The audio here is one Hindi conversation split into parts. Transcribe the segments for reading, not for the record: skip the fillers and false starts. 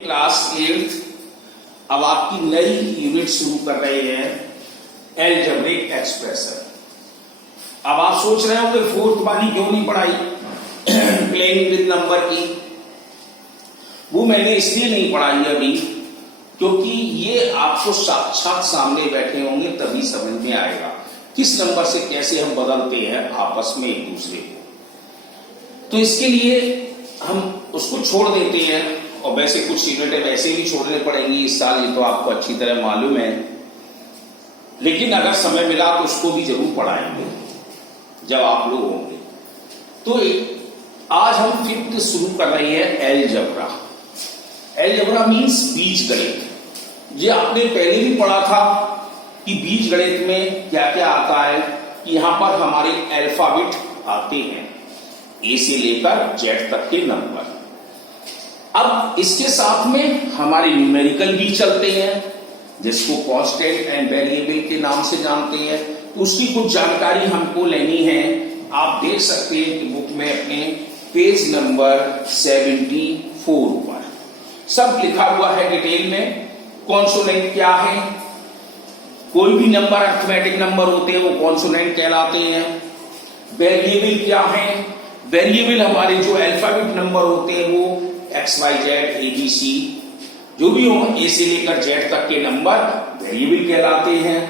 क्लास 8th अब आपकी नई यूनिट शुरू कर रहे हैं अलजेब्रिक एक्सप्रेशन। अब आप सोच रहे होंगे फोर्थ वाली क्यों नहीं पढ़ाई प्लेइंग विद नंबर की। वो मैंने इसलिए नहीं पढ़ाई अभी क्योंकि ये आपको साक्षात सामने बैठे होंगे तभी समझ में आएगा किस नंबर से कैसे हम बदलते हैं आपस में एक दूसरे को। तो इसके लिए हम उसको छोड़ देते हैं और वैसे कुछ यूनिटें वैसे भी छोड़ने पड़ेंगी इस साल, ये तो आपको अच्छी तरह मालूम है, लेकिन अगर समय मिला तो उसको भी जरूर पढ़ाएंगे जब आप लोग होंगे। तो आज हम फिफ्थ शुरू कर रहे हैं अलजेब्रा। अलजेब्रा मींस बीजगणित। ये आपने पहले भी पढ़ा था कि बीजगणित में क्या क्या आता है कि यहां पर हमारे अल्फाबेट आते हैं ए से लेकर जेड तक के नंबर। अब इसके साथ में हमारे न्यूमेरिकल भी चलते हैं जिसको कांस्टेंट एंड वेरिएबल के नाम से जानते हैं। तो उसकी कुछ जानकारी हमको लेनी है। आप देख सकते हैं कि बुक में अपने पेज नंबर 74 पर सब लिखा हुआ है डिटेल में। कॉन्सोनेंट क्या है, कोई भी नंबर अरिथमेटिक नंबर होते हैं वो कॉन्सोनेंट कहलाते हैं। वेरिएबल क्या है, वेरिएबल हमारे जो अल्फाबेट नंबर होते हैं वो x y z a b c जो भी हो ए से लेकर जेड तक के नंबर वेरिएबल कहलाते हैं।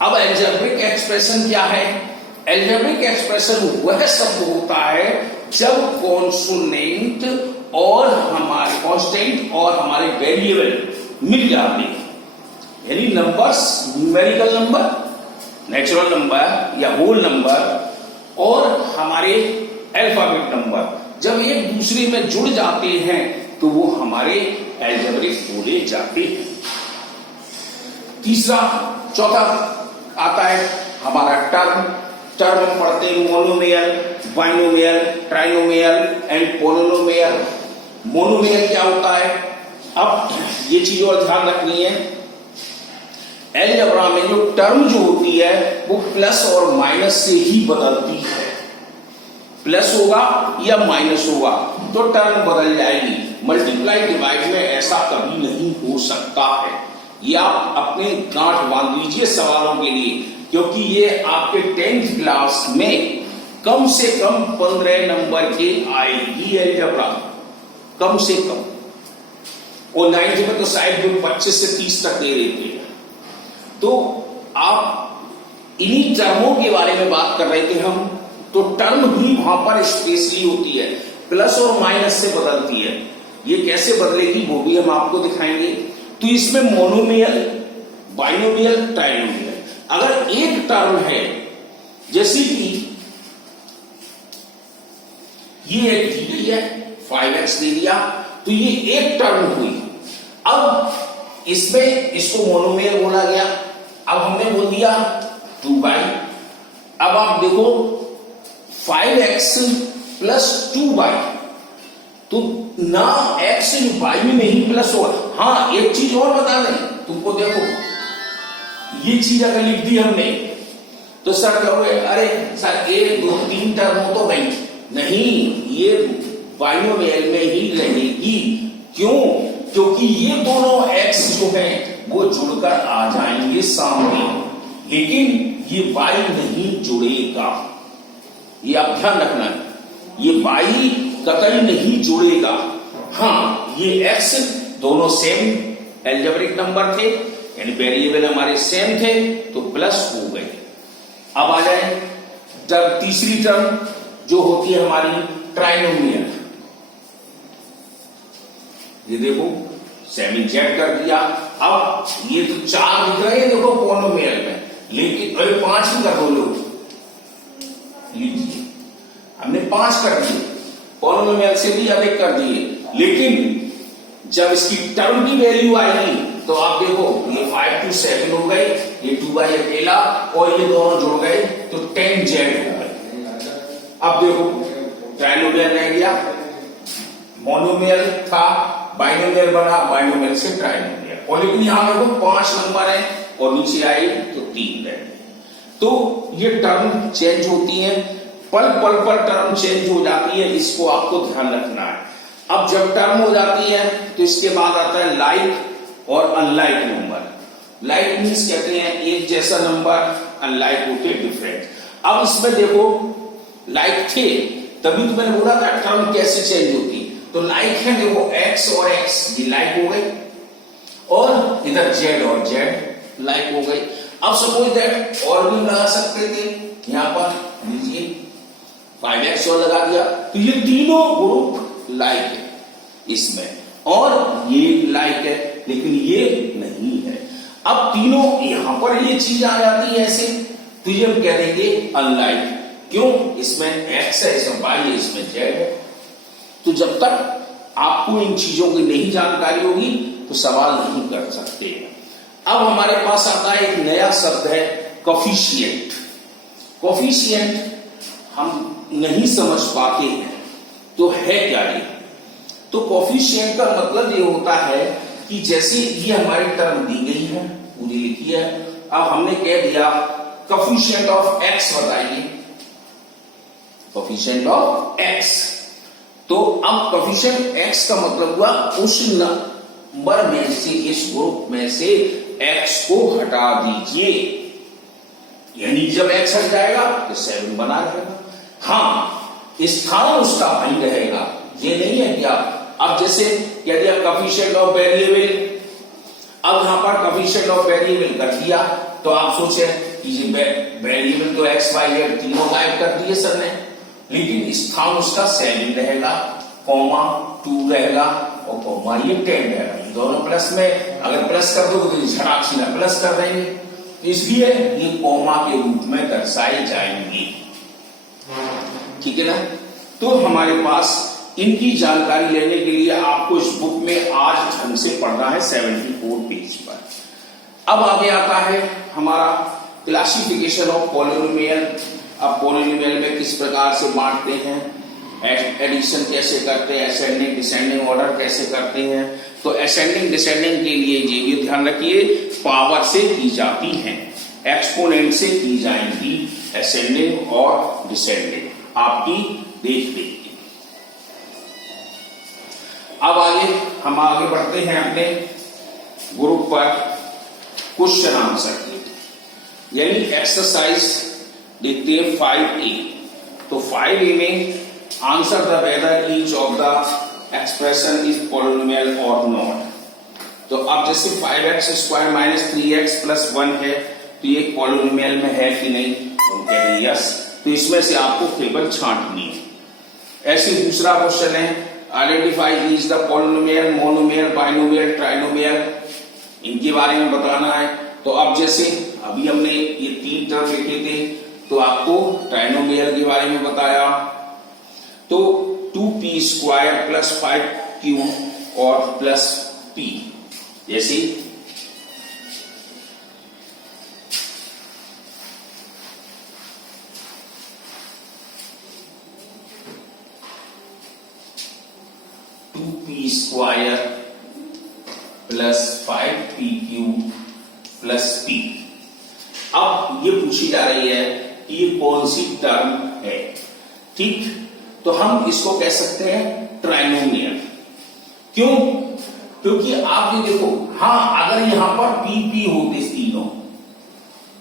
अब अलजेब्रिक एक्सप्रेशन क्या है, अलजेब्रिक एक्सप्रेशन वह शब्द होता है जब कॉन्सोनेंट और हमारे कांस्टेंट और हमारे वेरिएबल मिल जाते हैं, यानी numbers numerical number, natural number या होल नंबर और हमारे अल्फाबेट नंबर जब एक दूसरे में जुड़ जाते हैं तो वो हमारे अलजेब्रिक बोले जाते हैं। तीसरा चौथा आता है हमारा टर्म। टर्म हम पढ़ते हैं monomial, binomial, trinomial and polynomial. Monomial क्या होता है, अब ये चीज और ध्यान रखनी है, अलजेब्रा में जो टर्म जो होती है वो प्लस और माइनस से ही बदलती है। प्लस होगा या माइनस होगा तो टर्म बदल जाएगी। मल्टीप्लाई डिवाइड में ऐसा कभी नहीं हो सकता है। ये आप अपने गांठ बांध लीजिए सवालों के लिए, क्योंकि ये आपके 10th क्लास में कम से कम 15 नंबर के आएगी अलजेब्रा, कम से कम। और 9th में तो शायद 25 से 30 तक दे देते हैं। तो आप इन्हीं टर्मों के बारे में बात कर रहे थे हम। तो टर्म भी वहां पर स्पेशली होती है, प्लस और माइनस से बदलती है। ये कैसे बदलेगी वो भी हम आपको दिखाएंगे। तो इसमें मोनोमियल, बाइनोमियल, ट्राइनोमियल, अगर एक टर्म है जैसे कि ये एक दी गई है 5x दे दिया तो ये एक टर्म हुई। अब इसमें इसको मोनोमियल बोला गया। अब हमने बोल दिया 2y। अब आप देखो 5x प्लस 2y, तो ना x y में नहीं प्लस होगा। हाँ एक चीज और बता दें तुमको, देखो ये चीज अगर लिख दी हमने तो सर कहोगे अरे सर 1 2 3 टर्म हो तो गई नहीं, ये बाइनोमियल में ही रहेगी। क्यों, क्योंकि ये दोनों x जो है वो जुड़कर आ जाएंगे सामने, लेकिन ये y नहीं जुड़ेगा। ये आप ध्यान रखना है, ये y कतई नहीं जुड़ेगा। हाँ ये x दोनों सेम अलजेब्रिक नंबर थे, यानी वेरिएबल हमारे सेम थे तो प्लस हो गए। अब आ जाए तीसरी टर्म जो होती है हमारी ट्राइनोमियल। ये देखो 7 जेड कर दिया। अब ये तो 4 दिख रहे हैं देखो पॉलिनोमियल में, लेकिन 5 ही कर दो लोग, लीजिए हमने 5 कर दिए, पॉलिनोमियल से भी अधिक कर दिए, लेकिन जब इसकी टर्म की वैल्यू आएगी तो आप देखो ये 5 to 7 हो गए, ये 2y अकेला और ये दोनों जुड़ गए तो 10 जेड हो गए। अब देखो ट्राइनोमियल रह गया, मोनोमियल था, बाइनोमियल बना, बाइनोमियल से ट्राइनोमियल। और लेकिन यहां देखो 5 नंबर है और नीचे आई तो 3 रह गए। तो ये टर्म चेंज होती है, पल पल पर टर्म चेंज हो जाती है, इसको आपको ध्यान रखना है। अब जब टर्म हो जाती है तो इसके बाद आता है लाइक और अनलाइक नंबर। लाइक मीन्स कहते हैं एक जैसा नंबर, अनलाइक होते डिफरेंट। अब इसमें देखो लाइक थे तभी तो मैंने बोला था टर्म कैसे चेंज होती। तो लाइक है देखो x और x ये लाइक हो गई, और इधर z और z लाइक हो गई। अब सपोज दैट और भी लगा सकते थे, यहां पर लीजिए 5x और लगा दिया, तो ये तीनों ग्रुप लाइक है इसमें, और ये लाइक है लेकिन ये नहीं है। अब तीनों यहां पर ये चीज आ जाती है ऐसे, तो ये हम कह देंगे अनलाइक। क्यों? इसमें x है, इसमें y है, इसमें z है। तो जब तक आपको इन चीजों की नहीं जानकारी होगी तो सवाल नहीं कर सकते। अब हमारे पास आता है एक नया शब्द है कोफिशिएंट। कोफिशिएंट हम नहीं समझ पाते हैं तो है क्या ये। तो कोफिशिएंट का मतलब ये होता है कि जैसे ये हमारी टर्म दी गई है, पूरी लिखी है, अब हमने कह दिया कोफिशिएंट ऑफ x बताइए, कोफिशिएंट ऑफ x। तो अब कोफिशिएंट x का मतलब हुआ उस नंबर में से, इस ग्रुप में से x को हटा दीजिए, यानी जब x हट जाएगा तो 7 बना रहेगा। हाँ, स्थान उसका वही रहेगा, ये नहीं है क्या। अब जैसे कह दिया कोफिशिएंट ऑफ वेरिएबल, अब यहां पर कोफिशिएंट ऑफ वेरिएबल कर दिया तो आप सोचे कि ये वेरिएबल तो x y z तीनों गायब कर दिए सर ने, लेकिन स्थान उसका 7 रहेगा, कॉमा 2 रहेगा और कॉमा ये 10 रहेगा। ये दोनों प्लस में, अगर प्लस कर दो तो झटाक सीधा प्लस कर देंगे, इसलिए ये कॉमा के रूप में दर्शाई जाएंगी। ठीक है ना। तो हमारे पास इनकी जानकारी लेने के लिए आपको इस बुक में आज ढंग से पढ़ना है 74 पेज पर। अब आगे आता है हमारा क्लासिफिकेशन ऑफ पॉलिनोमियल। अब पॉलिनोमियल में किस प्रकार से बांटते हैं, एडिशन कैसे करते हैं, असेंडिंग डिसेंडिंग ऑर्डर कैसे करते हैं। तो असेंडिंग डिसेंडिंग के लिए ये भी ध्यान रखिए, पावर से की जाती हैं, एक्सपोनेंट से की जाएंगी असेंडिंग और डिसेंडिंग, आपकी देख लीजिए। अब हम आगे बढ़ते हैं अपने ग्रुप पर क्वेश्चन आंसर की, यानी एक्सरसाइज देखते हैं 5A। तो 5A में answer the whether each of the expression is polynomial और नॉट। तो अब जैसे 5x square minus 3x plus 1 है, तो ये पॉलिनोमियल में है कि नहीं, हम कह रहे हैं यस। तो इसमें से आपको केवल छांटनी है। ऐसे दूसरा क्वेश्चन है, identify is the polynomial, monomial, binomial, trinomial, इनके बारे में बताना है। तो अब जैसे अभी हमने ये 3 टर्म लिखे थे, तो आपको ट्राइनोमियल के बारे में बताया। तो 2p स्क्वायर प्लस 5q और प्लस p, जैसे square plus 5pq plus p। अब ये पूछी जा रही है कि ये कौन सी टर्म है। ठीक, तो हम इसको कह सकते हैं ट्राइनोमियल। क्यों? क्योंकि आप ये देखो, हाँ अगर यहां पर p होते तीनों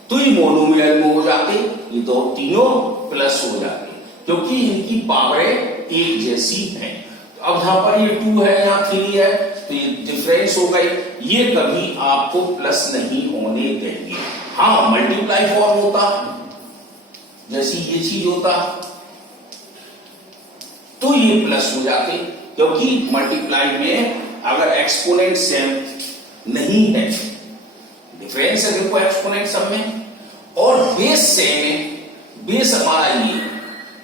तो ये मोनोमियल में हो जाते, ये तो तीनों प्लस हो जाते, क्योंकि इनकी पावरें एक जैसी हैं। अब यहां पर ये 2 है, यहाँ 3 है, तो ये डिफरेंस हो गई, ये कभी आपको प्लस नहीं होने देंगे। हाँ, मल्टीप्लाई फॉर्म होता, जैसी ये चीज होता, तो ये प्लस हो जाते, क्योंकि मल्टीप्लाई में अगर एक्सपोनेंट सेम नहीं है, डिफरेंस है देखो एक्सपोनेंट सब में, और बेस सेम है, बेस हमारा ये,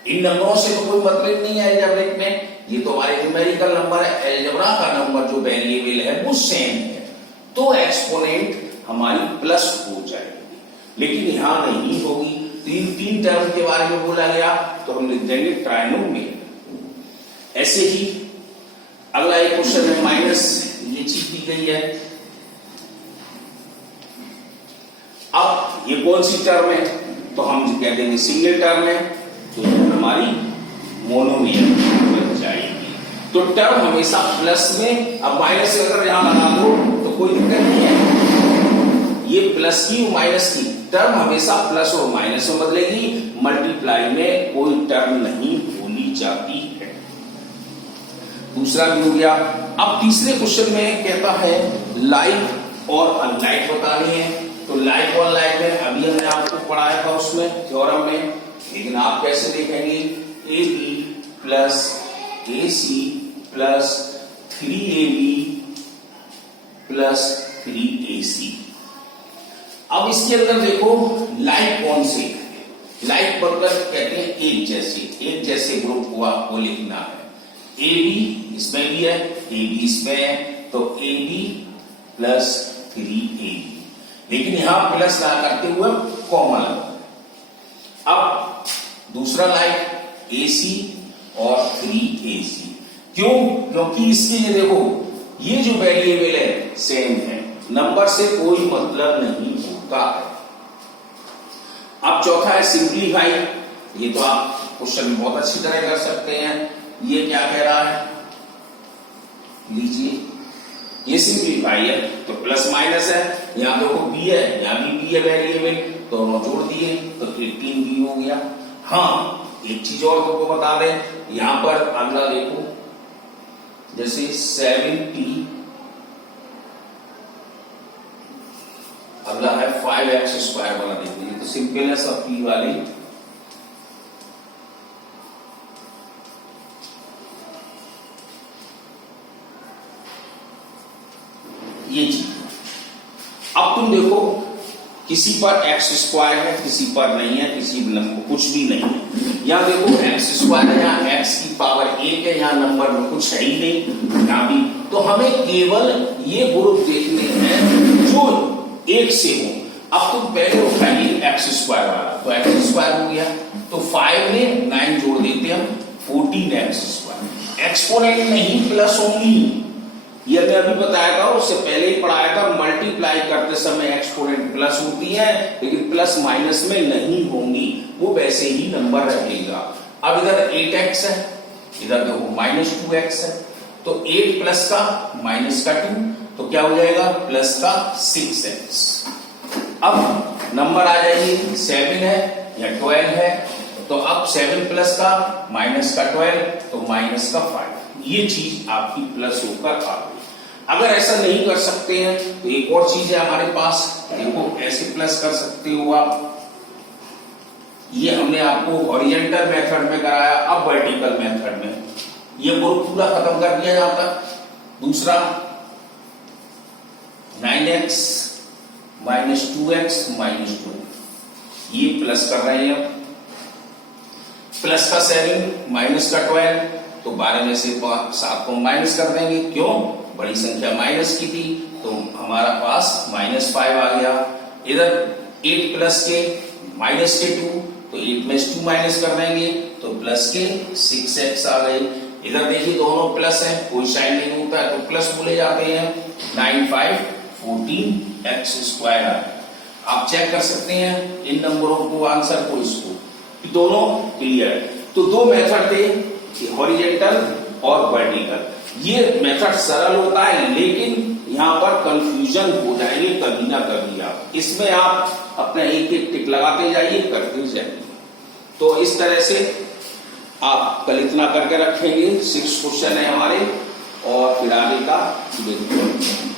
इन नंबरों से तो कोई मतलब नहीं है अलजेब्रिक में, ये तो हमारे न्यूमेरिकल नंबर है, अलजेब्रा का नंबर जो वेरिएबल है वो सेम है, तो एक्सपोनेंट हमारी प्लस हो जाएगी, लेकिन यहां नहीं होगी। तीन टर्म के बारे में बोला गया, तो हम लिख देंगे ट्राइनोमियल। ऐसे ही अगला एक क्वेश्चन है, माइनस ये चीज दी गई है। अब ये कौन सी टर्म है, तो हम कह देंगे सिंगल टर्म है, तो हमारी मोनोमियल बन जाएगी। तो टर्म हमेशा प्लस में, अब माइनस अगर यहां लगा दो तो कोई दिक्कत नहीं है, ये प्लस की माइनस की टर्म हमेशा प्लस और माइनस में बदलेगी, मल्टीप्लाई में कोई टर्म नहीं भूली जाती है। दूसरा भी हो गया। अब तीसरे क्वेश्चन में कहता है लाइक और अनलाइक बतानी है। तो लाइक और अनलाइक में अभी हमने आपको पढ़ाया था उसमें थ्योरम में, लेकिन आप कैसे देखेंगे, a b plus a c plus 3ab plus 3ac। अब इसके अंदर देखो लाइक कौन से, लाइक बनकर कहते हैं एक जैसे ग्रुप को आपको लिखना है। ए बी इसमें भी है, ए बी इसमें है, तो ए बी प्लस 3ab, लेकिन यहां प्लस ना करते हुए कॉमन। अब दूसरा लाइक ए सी और 3ac, क्यों? क्योंकि इसके लिए देखो ये जो वेरिएबल है सेम है, नंबर से कोई मतलब नहीं होता है। अब चौथा है सिंप्लीफाई, ये तो आप क्वेश्चन में बहुत अच्छी तरह कर सकते हैं। ये क्या कह रहा है, लीजिए ये सिंप्लीफाई है तो प्लस माइनस है, यहां देखो बी है, यहां भी बी है वेरिएबल, तो दोनों जोड़ दिए तो 18b हो गया। हाँ एक चीज और तुमको बता दें, यहां पर अगला देखो जैसे 7t, अगला है 5x² वाला देखिए, तो सिंपल है सब p वाली, ये चीज। अब तुम देखो किसी पर x² है, किसी पर नहीं है, किसी नंबर कुछ भी नहीं है। यहाँ देखो x² है, यहाँ x की पावर 1 है, यहाँ नंबर में कुछ है ही नहीं, यहाँ भी। तो हमें केवल ये ग्रुप देखने हैं जो एक से हो। अब तुम पहले उठाइए x² वाला, तो x² हो गया, तो 5 में 9 जोड़ देते हम, 14x²। एक्सपोनेंट नहीं प्लस ओनली, ये मैं अभी बताया था, उससे पहले ही पढ़ाया था, मल्टीप्लाई करते समय एक्सपोनेंट प्लस होती है, लेकिन प्लस माइनस में नहीं होंगी, वो वैसे ही नंबर रहेगा। अब इधर 8x है, इधर देखो -2x है, तो 8 प्लस का माइनस का 2, तो क्या हो जाएगा प्लस का 6x। अब नंबर आ जाएगी 7 है या 12 है, तो अब 7 प्लस का माइनस का 12, तो माइनस का 5, ये चीज आपकी प्लस होकर आ गई। अगर ऐसा नहीं कर सकते हैं तो एक और चीज है हमारे पास, देखो ऐसे प्लस कर सकते हो आप, ये हमने आपको हॉरिजॉन्टल मेथड में कराया, अब वर्टिकल मेथड में ये ग्रुप पूरा खत्म कर दिया जाता। दूसरा 9x -2x -2, ये प्लस कर रहे हैं, प्लस का 7 माइनस का 12, तो 12 में से 7 को माइनस कर देंगे, क्यों? बड़ी संख्या माइनस की थी, तो हमारा पास -5 आ गया। इधर 8 प्लस के माइनस के 2, तो 8 में 2 माइनस कर देंगे, तो प्लस के 6x आ गए। इधर देखिए दोनों प्लस है, कोई साइन नहीं होता है, तो प्लस बोले जाते हैं। 9 5 14x² आप चेक कर सकते हैं इन नंबरों को, आंसर को, इसको, दोनों क्लियर। तो दो मेथड थे, हॉरिजॉन्टल और वर्टिकल। ये मेथड सरल होता है, लेकिन यहाँ पर कंफ्यूजन हो जाएगी कभी ना कभी। आप इसमें आप अपना एक एक टिक लगाते जाइए, करते जाइए। तो इस तरह से आप कल इतना करके रखेंगे, 6 क्वेश्चन है हमारे, और फिर आगे का देखते हैं।